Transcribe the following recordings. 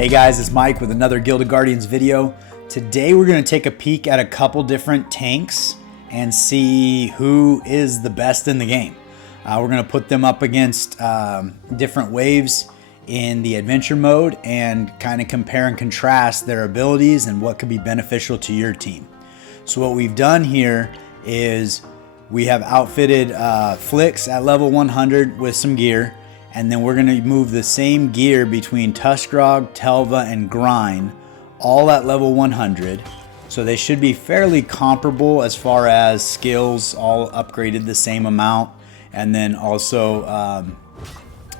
Hey guys, it's Mike with another Guild of Guardians video. Today we're going to take a peek at a couple different tanks and see who is the best in the game. We're going to put them up against different waves in the adventure mode and kind of compare and contrast their abilities and what could be beneficial to your team. So what we've done here is we have outfitted Flicks at level 100 with some gear. And then we're going to move the same gear between Tusgrog, Telva, and Grine, all at level 100. So they should be fairly comparable as far as skills, all upgraded the same amount. And then also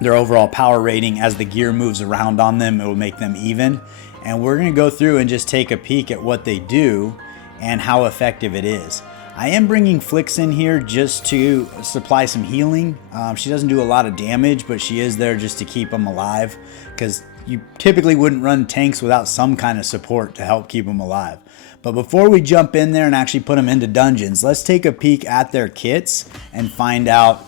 their overall power rating, as the gear moves around on them, it will make them even. And we're going to go through and just take a peek at what they do and how effective it is. I am bringing Flicks in here just to supply some healing. She doesn't do a lot of damage, but she is there just to keep them alive, because you typically wouldn't run tanks without some kind of support to help keep them alive. But before we jump in there and actually put them into dungeons, let's take a peek at their kits and find out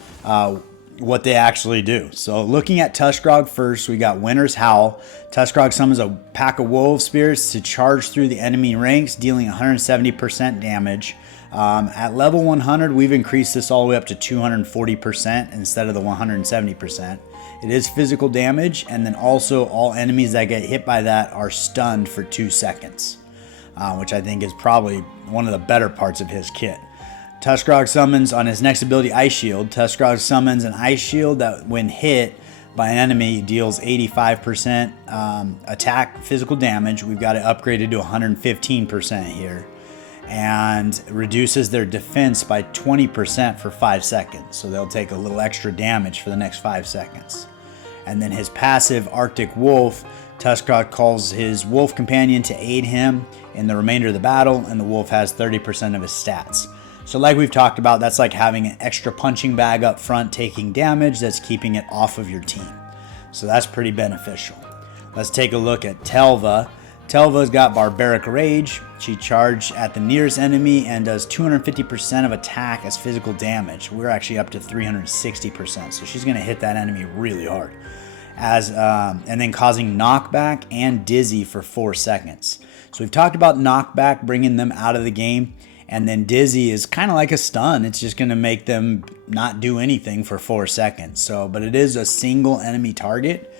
what they actually do. So looking at Tusgrog first, we got Winter's Howl. Tusgrog summons a pack of wolf spirits to charge through the enemy ranks, dealing 170% damage. At level 100, we've increased this all the way up to 240% instead of the 170%. It is physical damage, and then also all enemies that get hit by that are stunned for 2 seconds, which I think is probably one of the better parts of his kit. Tusgrog summons on his next ability, Ice Shield. Tusgrog summons an Ice Shield that, when hit by an enemy, deals 85% attack physical damage. We've got it upgraded to 115% here, and reduces their defense by 20% for 5 seconds. So they'll take a little extra damage for the next 5 seconds. And then his passive, Arctic Wolf, Tusgrog calls his wolf companion to aid him in the remainder of the battle, and the wolf has 30% of his stats. So like we've talked about, that's like having an extra punching bag up front taking damage that's keeping it off of your team. So that's pretty beneficial. Let's take a look at Telva. Telva's got Barbaric Rage. She charges at the nearest enemy and does 250% of attack as physical damage. We're actually up to 360%, so she's going to hit that enemy really hard. And then causing knockback and dizzy for 4 seconds. So we've talked about knockback, bringing them out of the game, and then dizzy is kind of like a stun. It's just going to make them not do anything for 4 seconds. But it is a single enemy target.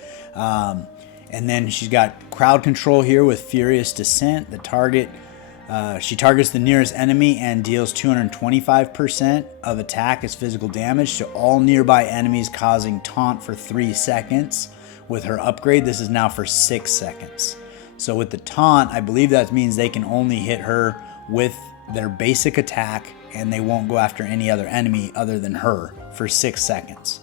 And then she's got crowd control here with Furious Descent. She targets the nearest enemy and deals 225% of attack as physical damage to all nearby enemies, causing taunt for 3 seconds. With her upgrade, this is now for 6 seconds. So with the taunt, I believe that means they can only hit her with their basic attack, and they won't go after any other enemy other than her for 6 seconds.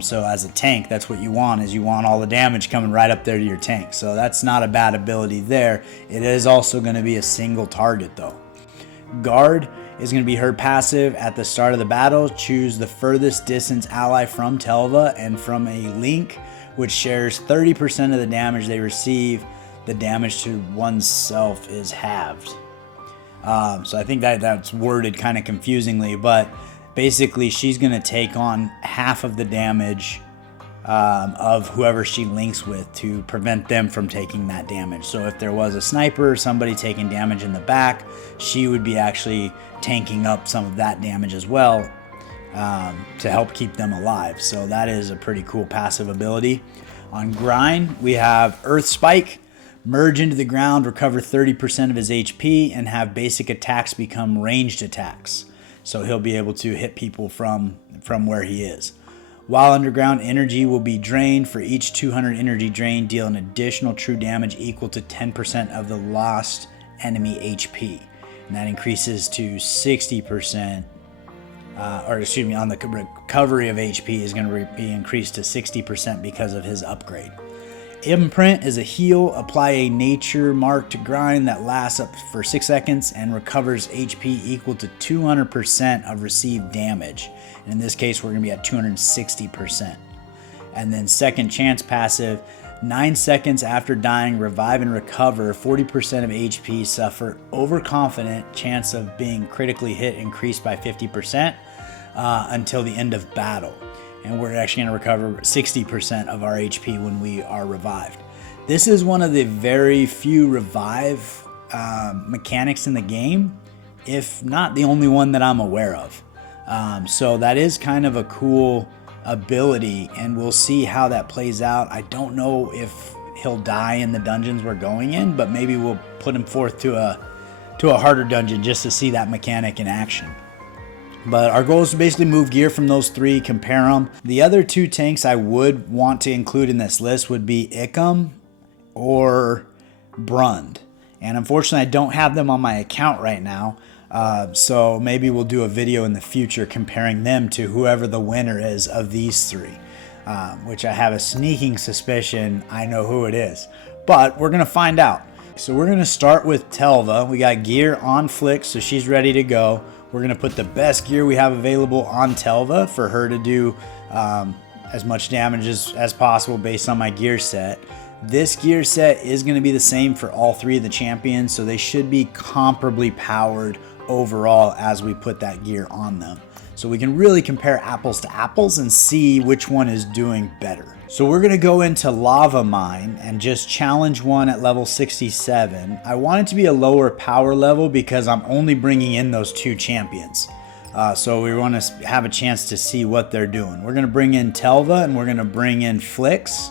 So as a tank, that's what you want, is you want all the damage coming right up there to your tank. So that's not a bad ability there. It is also going to be a single target though. Guard is going to be her passive. At the start of the battle, choose the furthest distance ally from Telva and from a link, which shares 30% of the damage they receive. The damage to oneself is halved. So I think that's worded kind of confusingly, but basically, she's going to take on half of the damage of whoever she links with to prevent them from taking that damage. So if there was a sniper or somebody taking damage in the back, she would be actually tanking up some of that damage as well to help keep them alive. So that is a pretty cool passive ability. On Grine, we have Earth Spike. Merge into the ground, recover 30% of his HP, and have basic attacks become ranged attacks. So he'll be able to hit people from where he is. While underground, energy will be drained. For each 200 energy drained, deal an additional true damage equal to 10% of the lost enemy HP. And that increases to 60%, on the recovery of HP is going to be increased to 60% because of his upgrade. Imprint is a heal. Apply a nature mark to Grine that lasts up for 6 seconds and recovers HP equal to 200% of received damage. And in this case, we're going to be at 260%. And then Second Chance passive. 9 seconds after dying, revive and recover 40% of HP. Suffer overconfident. Chance of being critically hit increased by 50% until the end of battle. And we're actually going to recover 60% of our HP when we are revived. This is one of the very few revive mechanics in the game, if not the only one that I'm aware of. So that is kind of a cool ability, and we'll see how that plays out. I don't know if he'll die in the dungeons we're going in, but maybe we'll put him forth to a harder dungeon just to see that mechanic in action. But our goal is to basically move gear from those three, compare them. The other two tanks I would want to include in this list would be Icum or Brund. And unfortunately, I don't have them on my account right now. So maybe we'll do a video in the future comparing them to whoever the winner is of these three. Which I have a sneaking suspicion I know who it is. But we're going to find out. So we're going to start with Telva. We got gear on Flick, so she's ready to go. We're going to put the best gear we have available on Telva for her to do as much damage as possible based on my gear set. This gear set is going to be the same for all three of the champions, so they should be comparably powered overall as we put that gear on them. So we can really compare apples to apples and see which one is doing better. So we're going to go into Lava Mine and just challenge one at level 67. I want it to be a lower power level because I'm only bringing in those two champions. So we want to have a chance to see what they're doing. We're going to bring in Telva and we're going to bring in Flix.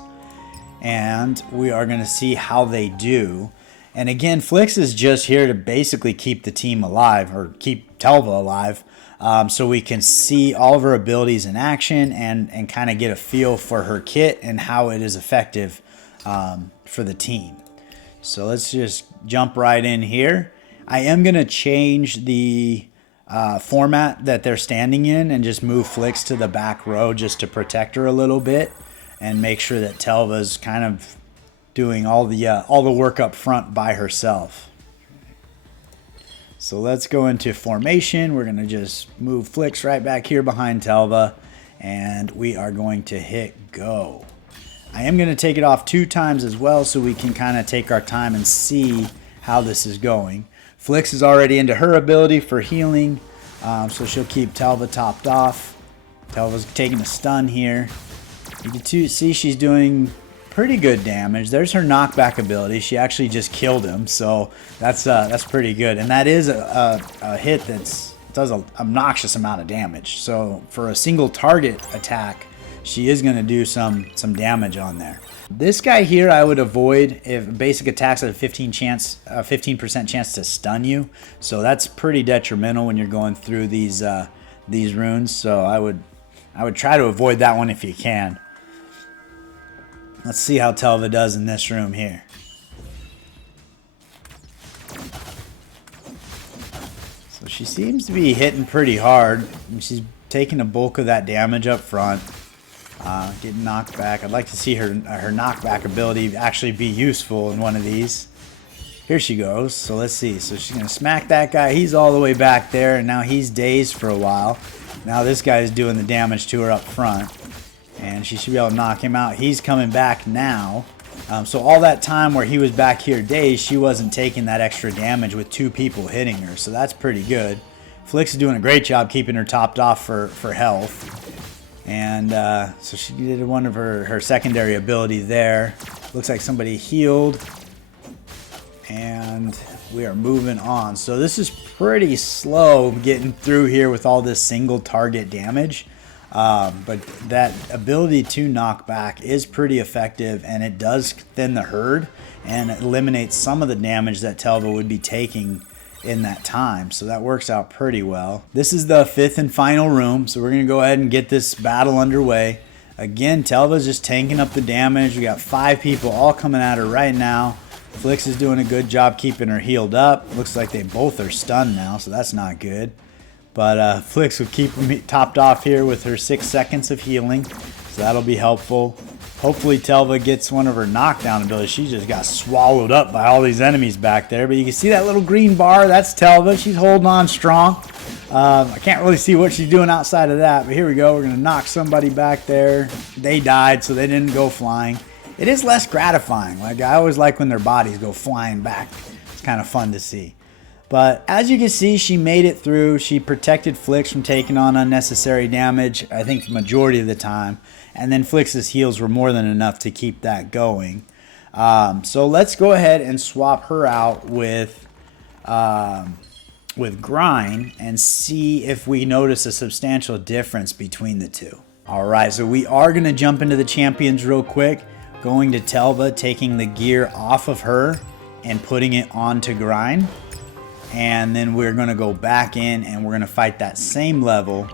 And we are going to see how they do. And again, Flix is just here to basically keep the team alive, or keep Telva alive, so we can see all of her abilities in action and kind of get a feel for her kit and how it is effective for the team. So let's just jump right in here. I am going to change the format that they're standing in and just move Flix to the back row just to protect her a little bit and make sure that Telva's kind of doing all the work up front by herself. So let's go into formation. We're going to just move Flix right back here behind Telva, and we are going to hit go. I am going to take it off 2 times as well so we can kind of take our time and see how this is going. Flix is already into her ability for healing, so she'll keep Telva topped off. Telva's taking a stun here. You can see she's doing pretty good damage. There's her knockback ability. She actually just killed him, so that's pretty good. And that is a hit that does an obnoxious amount of damage. So for a single target attack, she is going to do some damage on there. This guy here I would avoid if basic attacks have a 15% chance to stun you. So that's pretty detrimental when you're going through these runes. So I would try to avoid that one if you can. Let's see how Telva does in this room here. So she seems to be hitting pretty hard. She's taking a bulk of that damage up front. Getting knocked back. I'd like to see her knockback ability actually be useful in one of these. Here she goes. So let's see. So she's going to smack that guy. He's all the way back there, and now he's dazed for a while. Now this guy is doing the damage to her up front. And she should be able to knock him out. He's coming back now. So all that time where he was back here dazed, she wasn't taking that extra damage with 2 people hitting her. So that's pretty good. Flix is doing a great job keeping her topped off for health. And so she did one of her secondary ability there. Looks like somebody healed. And we are moving on. So this is pretty slow getting through here with all this single target damage. But that ability to knock back is pretty effective, and it does thin the herd and eliminates some of the damage that Telva would be taking in that time. So that works out pretty well. This is the 5th and final room, so we're going to go ahead and get this battle underway. Again, Telva's just tanking up the damage. We got 5 people all coming at her right now. Flix is doing a good job keeping her healed up. Looks like they both are stunned now, so that's not good. But Flix will keep him topped off here with her 6 seconds of healing. So that'll be helpful. Hopefully Telva gets one of her knockdown abilities. She just got swallowed up by all these enemies back there. But you can see that little green bar. That's Telva. She's holding on strong. I can't really see what she's doing outside of that. But here we go. We're going to knock somebody back there. They died, so they didn't go flying. It is less gratifying. Like I always like when their bodies go flying back. It's kind of fun to see. But as you can see, she made it through. She protected Flix from taking on unnecessary damage, I think the majority of the time. And then Flix's heals were more than enough to keep that going. So let's go ahead and swap her out with Grine and see if we notice a substantial difference between the two. All right, so we are going to jump into the champions real quick, going to Telva, taking the gear off of her and putting it onto Grine. And then we're going to go back in and we're going to fight that same level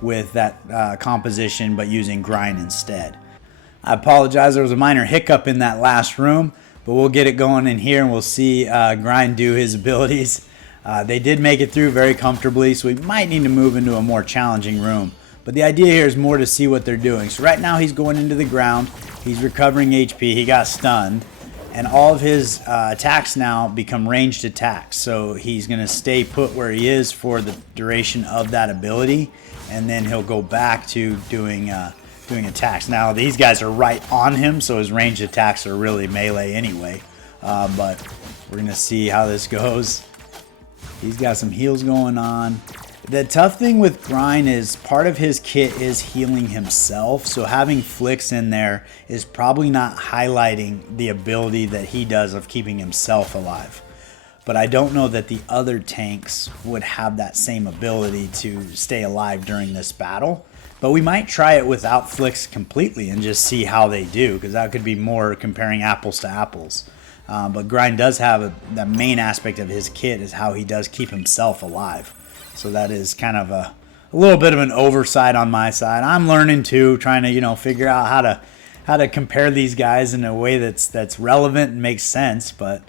with that composition, but using Grine instead. I apologize, there was a minor hiccup in that last room, but we'll get it going in here and we'll see Grine do his abilities. They did make it through very comfortably, so we might need to move into a more challenging room. But the idea here is more to see what they're doing. So right now he's going into the ground, he's recovering HP, he got stunned, and all of his attacks now become ranged attacks. So he's going to stay put where he is for the duration of that ability, and then he'll go back to doing attacks. Now these guys are right on him, so his ranged attacks are really melee anyway. But we're going to see how this goes. He's got some heals going on. The tough thing with Grine is part of his kit is healing himself, so having Flicks in there is probably not highlighting the ability that he does of keeping himself alive. But I don't know that the other tanks would have that same ability to stay alive during this battle. But we might try it without Flicks completely and just see how they do, because that could be more comparing apples to apples. But Grine does have the main aspect of his kit is how he does keep himself alive. So that is kind of a little bit of an oversight on my side. I'm learning too, trying to figure out how to compare these guys in a way that's relevant and makes sense. But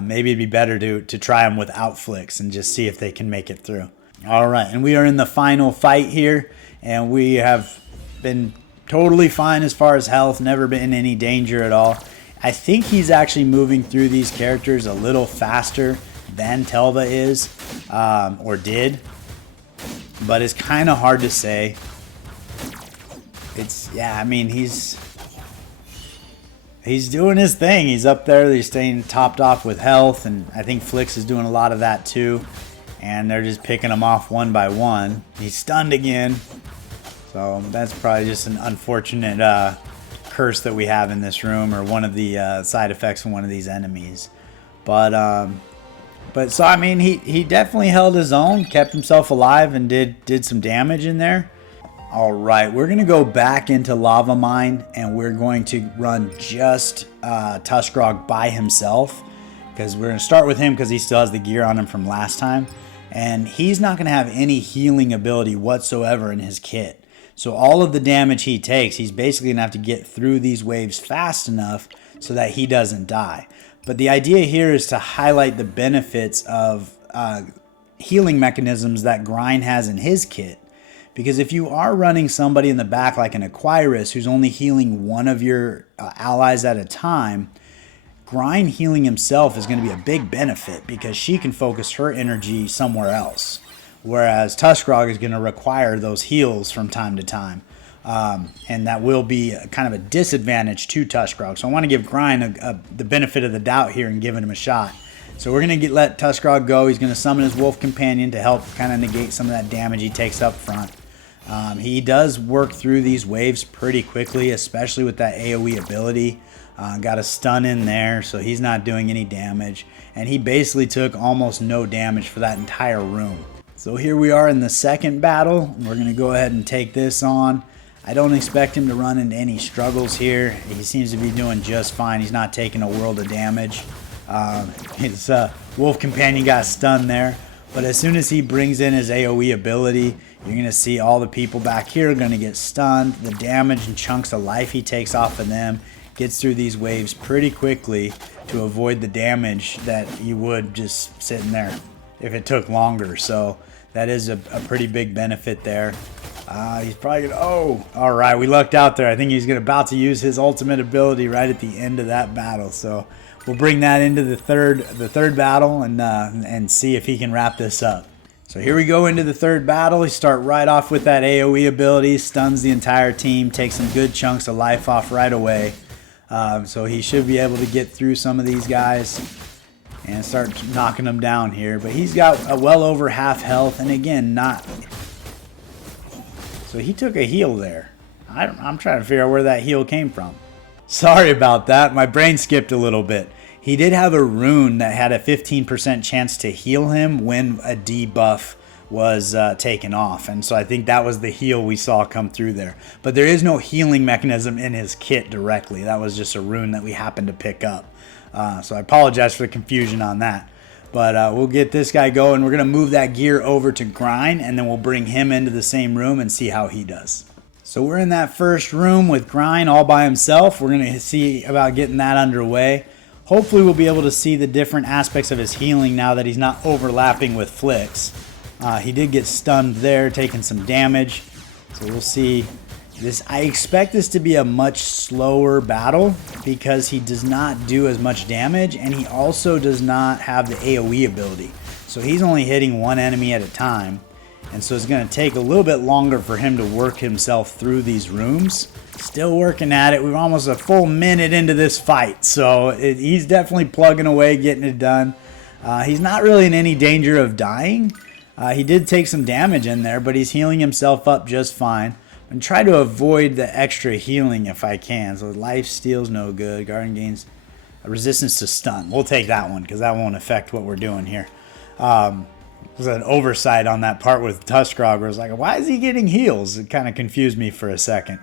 maybe it'd be better to try them without Flicks and just see if they can make it through. All right, and we are in the final fight here, and we have been totally fine as far as health, never been in any danger at all. I think he's actually moving through these characters a little faster than Telva is, or did, but it's kind of hard to say. I mean, he's doing his thing. He's up there, he's staying topped off with health, and I think Flicks is doing a lot of that too, and they're just picking him off one by one. He's stunned again, so that's probably just an unfortunate curse that we have in this room, or one of the side effects from one of these enemies. But so I mean, he definitely held his own, kept himself alive, and did some damage in there. All right, we're gonna go back into Lava Mine, and we're going to run just Tusgrog by himself, because we're gonna start with him because he still has the gear on him from last time, and he's not gonna have any healing ability whatsoever in his kit. So all of the damage he takes, he's basically going to have to get through these waves fast enough so that he doesn't die. But the idea here is to highlight the benefits of healing mechanisms that Grine has in his kit. Because if you are running somebody in the back like an Aquirus who's only healing one of your allies at a time, Grine healing himself is going to be a big benefit because she can focus her energy somewhere else. Whereas Tusgrog is going to require those heals from time to time. And that will be kind of a disadvantage to Tusgrog. So I want to give Grine the benefit of the doubt here and giving him a shot. So we're going to let Tusgrog go. He's going to summon his Wolf Companion to help kind of negate some of that damage he takes up front. He does work through these waves pretty quickly, especially with that AoE ability. Got a stun in there, so he's not doing any damage. And he basically took almost no damage for that entire room. So here we are in the second battle. We're going to go ahead and take this on. I don't expect him to run into any struggles here. He seems to be doing just fine. He's not taking a world of damage. His Wolf Companion got stunned there. But as soon as he brings in his AoE ability, you're going to see all the people back here are going to get stunned. The damage and chunks of life he takes off of them gets through these waves pretty quickly to avoid the damage that you would just sitting there if it took longer. So that is a pretty big benefit there. He's probably gonna, all right, we lucked out there. I think he's about to use his ultimate ability right at the end of that battle. So we'll bring that into the third battle and see if he can wrap this up. So here we go into the third battle. We start right off with that AoE ability, stuns the entire team, takes some good chunks of life off right away. So he should be able to get through some of these guys and start knocking them down here. But he's got a well over half health, and again, so he took a heal there. I'm trying to figure out where that heal came from. Sorry about that. My brain skipped a little bit. He did have a rune that had a 15% chance to heal him when a debuff was taken off. And so I think that was the heal we saw come through there. But there is no healing mechanism in his kit directly. That was just a rune that we happened to pick up. So I apologize for the confusion on that. But we'll get this guy going. We're going to move that gear over to Grine, and then we'll bring him into the same room and see how he does. So we're in that first room with Grine all by himself. We're going to see about getting that underway. Hopefully we'll be able to see the different aspects of his healing now that he's not overlapping with flicks. He did get stunned there, taking some damage. So we'll see this. I expect this to be a much slower battle because he does not do as much damage, and he also does not have the AoE ability. So he's only hitting one enemy at a time. And so it's going to take a little bit longer for him to work himself through these rooms. Still working at it. We're almost a full minute into this fight. So he's definitely plugging away, getting it done. He's not really in any danger of dying. He did take some damage in there, but he's healing himself up just fine. And try to avoid the extra healing if I can. So life steal's no good. Garden gains a resistance to stun. We'll take that one because that won't affect what we're doing here. It was an oversight on that part with Tusgrog where I was like, why is he getting heals? It kind of confused me for a second.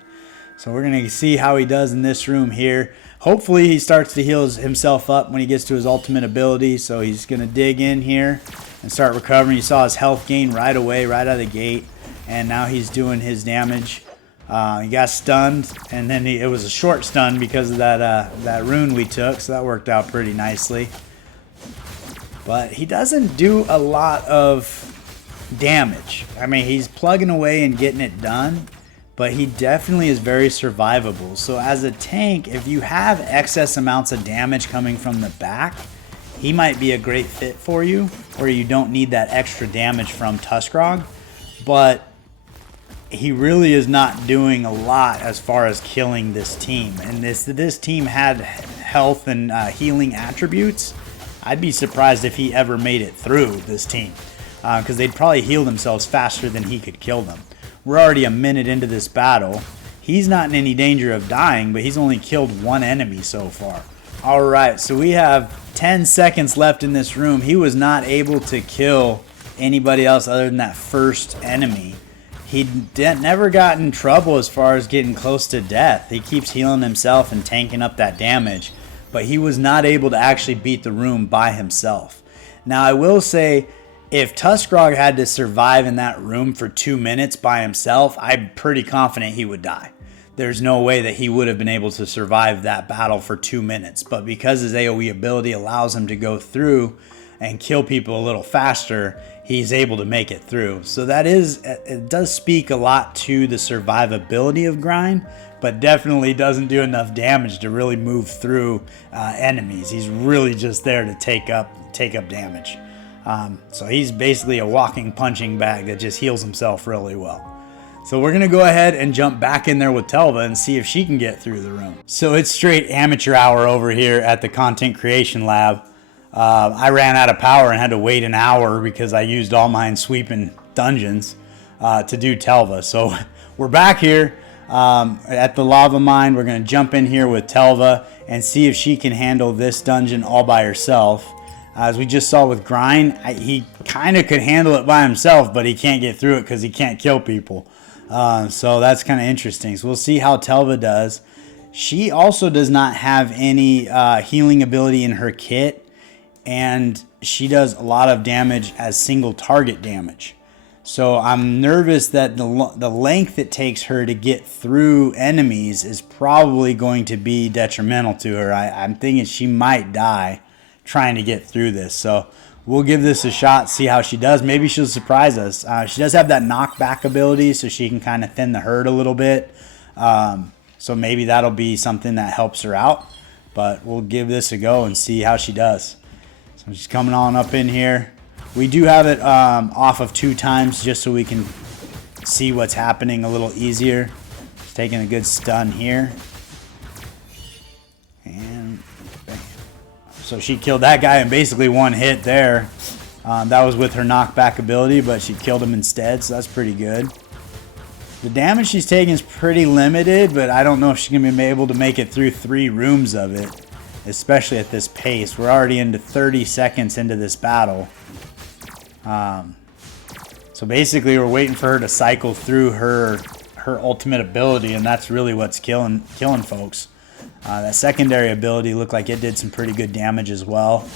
So we're going to see how he does in this room here. Hopefully he starts to heal himself up when he gets to his ultimate ability. So he's going to dig in here and start recovering. You saw his health gain right away, right out of the gate. And now he's doing his damage. He got stunned, and then it was a short stun because of that rune we took. So that worked out pretty nicely. But he doesn't do a lot of damage. I mean, he's plugging away and getting it done, but he definitely is very survivable. So as a tank, if you have excess amounts of damage coming from the back, he might be a great fit for you, or you don't need that extra damage from Tusgrog. But he really is not doing a lot as far as killing this team. And this team had health and healing attributes. I'd be surprised if he ever made it through this team because they'd probably heal themselves faster than he could kill them. We're already a minute into this battle. He's not in any danger of dying, but he's only killed one enemy so far. All right, so we have 10 seconds left in this room. He was not able to kill anybody else other than that first enemy. He never got in trouble as far as getting close to death. He keeps healing himself and tanking up that damage. But he was not able to actually beat the room by himself. Now, I will say, if Tusgrog had to survive in that room for 2 minutes by himself, I'm pretty confident he would die. There's no way that he would have been able to survive that battle for 2 minutes. But because his AoE ability allows him to go through and kill people a little faster, he's able to make it through. So it does speak a lot to the survivability of Grine, but definitely doesn't do enough damage to really move through enemies. He's really just there to take up damage. So he's basically a walking punching bag that just heals himself really well. So we're going to go ahead and jump back in there with Telva and see if she can get through the room. So it's straight amateur hour over here at the Content Creation Lab. I ran out of power and had to wait an hour because I used all mine sweeping dungeons to do Telva. So we're back here at the lava mine. We're going to jump in here with Telva and see if she can handle this dungeon all by herself. As we just saw with Grine, he kind of could handle it by himself, but he can't get through it because he can't kill people. So that's kind of interesting. So we'll see how Telva does. She also does not have any healing ability in her kit, and she does a lot of damage as single target damage. So I'm nervous that the length it takes her to get through enemies is probably going to be detrimental to her. I'm thinking she might die trying to get through this. So we'll give this a shot, see how she does. Maybe she'll surprise us. She does have that knockback ability, so she can kind of thin the herd a little bit. So maybe that'll be something that helps her out. But we'll give this a go and see how she does. So she's coming on up in here. We do have it off of 2 times just so we can see what's happening a little easier. She's taking a good stun here. And so she killed that guy in basically one hit there. That was with her knockback ability, but she killed him instead, so that's pretty good. The damage she's taking is pretty limited, but I don't know if she's going to be able to make it through 3 rooms of it, especially at this pace. We're already into 30 seconds into this battle. So basically we're waiting for her to cycle through her ultimate ability, and that's really what's killing folks. That secondary ability looked like it did some pretty good damage as well.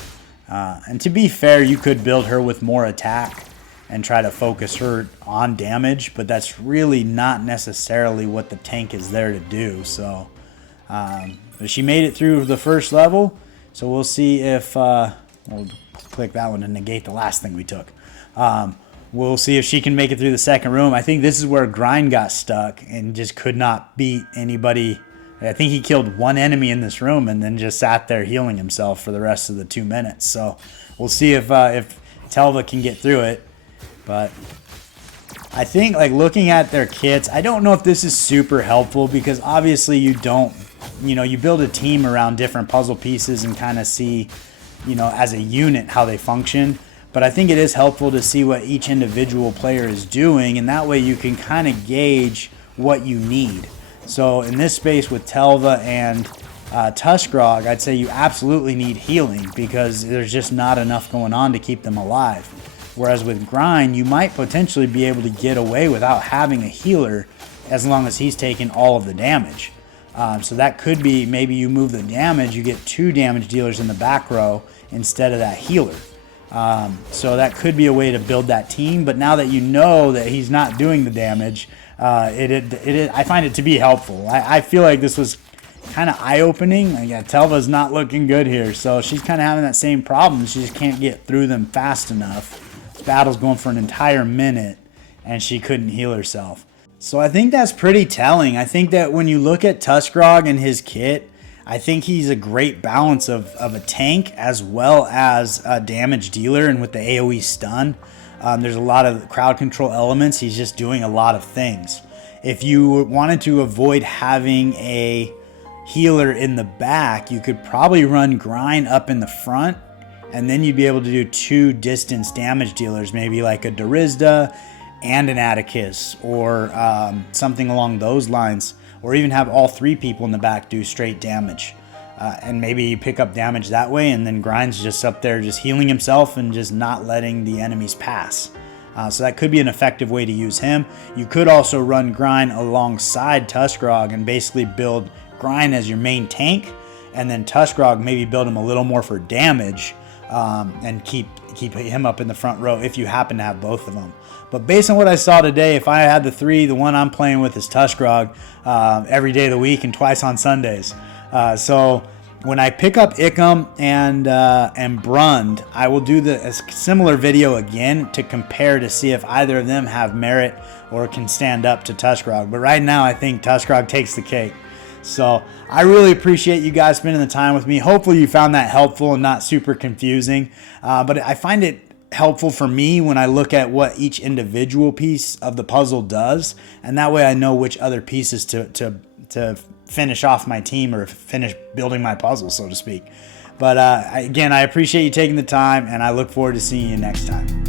And to be fair, you could build her with more attack and try to focus her on damage, but that's really not necessarily what the tank is there to do. So but she made it through the first level, so we'll see if we'll click that one to negate the last thing we took. We'll see if she can make it through the second room. I think this is where Grine got stuck and just could not beat anybody. I think he killed 1 enemy in this room and then just sat there healing himself for the rest of the 2 minutes. So we'll see if Telva can get through it. But I think, like, looking at their kits, I don't know if this is super helpful, because obviously you build a team around different puzzle pieces and kind of see, as a unit how they function. But I think it is helpful to see what each individual player is doing, and that way you can kind of gauge what you need. So in this space with Telva and Tusgrog, I'd say you absolutely need healing, because there's just not enough going on to keep them alive. Whereas with Grine, you might potentially be able to get away without having a healer, as long as he's taking all of the damage. So that could be, maybe you move the damage, you get 2 damage dealers in the back row instead of that healer. So that could be a way to build that team. But now that you know that he's not doing the damage, I find it to be helpful. I feel like this was kind of eye-opening. Telva's not looking good here, so she's kind of having that same problem. She just can't get through them fast enough. This battle's going for an entire minute, and she couldn't heal herself. So I think that's pretty telling. I think that when you look at Tusgrog and his kit, I think he's a great balance of a tank as well as a damage dealer, and with the AoE stun, there's a lot of crowd control elements. He's just doing a lot of things. If you wanted to avoid having a healer in the back, you could probably run Grine up in the front, and then you'd be able to do 2 distance damage dealers, maybe like a Durizda and an Atticus, or something along those lines, or even have all 3 people in the back do straight damage. And maybe you pick up damage that way, and then Grine's just up there just healing himself and just not letting the enemies pass. So that could be an effective way to use him. You could also run Grine alongside Tusgrog and basically build Grine as your main tank, and then Tusgrog maybe build him a little more for damage, and keep him up in the front row if you happen to have both of them. But based on what I saw today, if I had the 3, the one I'm playing with is Tusgrog every day of the week and twice on Sundays. So when I pick up Ickham and Brund, I will do a similar video again to compare to see if either of them have merit or can stand up to Tusgrog. But right now, I think Tusgrog takes the cake. So I really appreciate you guys spending the time with me. Hopefully you found that helpful and not super confusing. But I find it helpful for me when I look at what each individual piece of the puzzle does, and that way I know which other pieces to finish off my team or finish building my puzzle, so to speak. But again, I appreciate you taking the time, and I look forward to seeing you next time.